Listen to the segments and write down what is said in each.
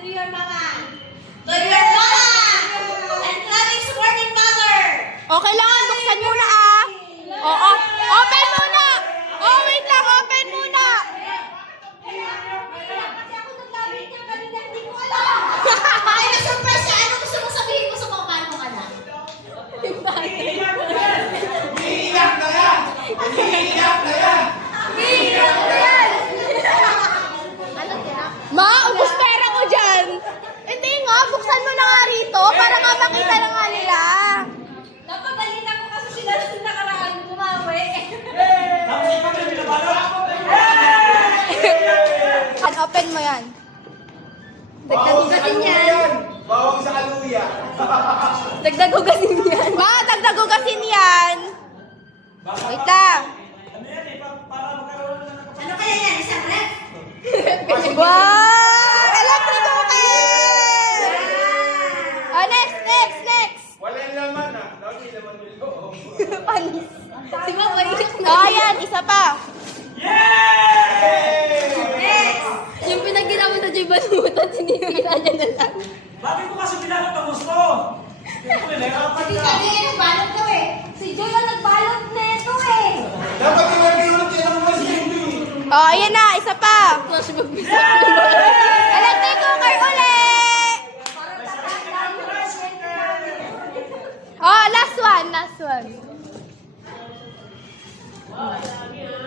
to your mama. To your mama! And loving, supporting mother! Okay lang, buksan muna ah. Oo, open muna. Oh, wait lang, open muna. Kasi ako nag-loving niya kanina, hindi ko alam. Ay, na-surprise siya. Ano gusto mong sabihin mo sa mga mahal mong anak? Umiiyak na yan! Umiiyak na yan! Ma, ubus pera ko dyan. Hindi nga, buksan mo na nga rito para nga makita na nga nila. Napagalitan ko kasi sila sa nakaraan bumawi. Tapos ikaw na binabalot? Open mo yan. Dagdagugasin yan. Bawang sa kaluya. Dagdagugasin yan. Ma, dagdagugasin yan. Wait lang. Ano yan eh? Para magkaroon na ng Ano kaya yan? Isang ref? Wow! Electric cooker! Oh, next, next, next. Walang laman ah. Lagi naman yung loob. Panis. Si Mama, iyak na. Oh, yan, isa pa. Yay! Next! Yung pinag-ginawa na Joy Banutan, sinisira niya na lang. Bakit mo kasi binalot ang gusto? Ito, nahirapan Si ka. Tati yan nagbalot ko eh. Si Joy ang nagbalot na ito eh. Dapat iwag-iwag yan ang mga hindi. Oh, ayan na, isa pa. Electric cooker uli! Oh, last one, last one.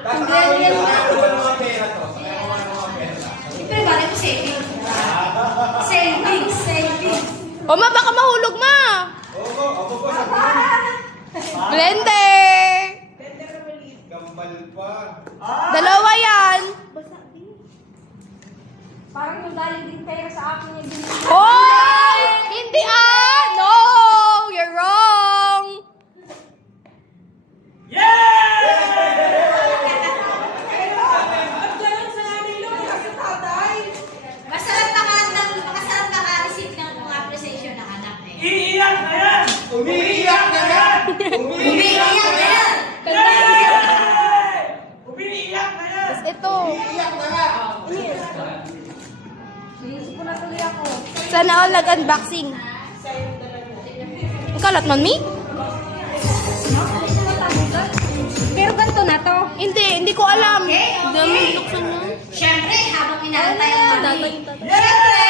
Tapos nakawin mo ng mga pera to. Siyempre, bakit ko savings? Savings, savings. Oh, ma, baka mahulog, ma. Oo, ako po sa Blender. Gambal pa. Dalawa yan. Parang yung galing din pera sa akin yung binigay. Hoy! Hindi ah! No! You're wrong! Masarap maka-receive ng mga appreciation ng anak eh. Iiyak na yan! Umiiyak na yan! Umiiyak na yan! Yay! Umiiyak na yan! Tapos ito. Umiiyak na nga! Sinisip ko na tuloy ako. Sana all nag-unboxing. Ang kalat man, mi? Pero ganito na to. Hindi ko alam. Okay, okay. Dami buksan mo. Siyempre, habang inaantay ang mami. Tatay, tatay. Siyempre,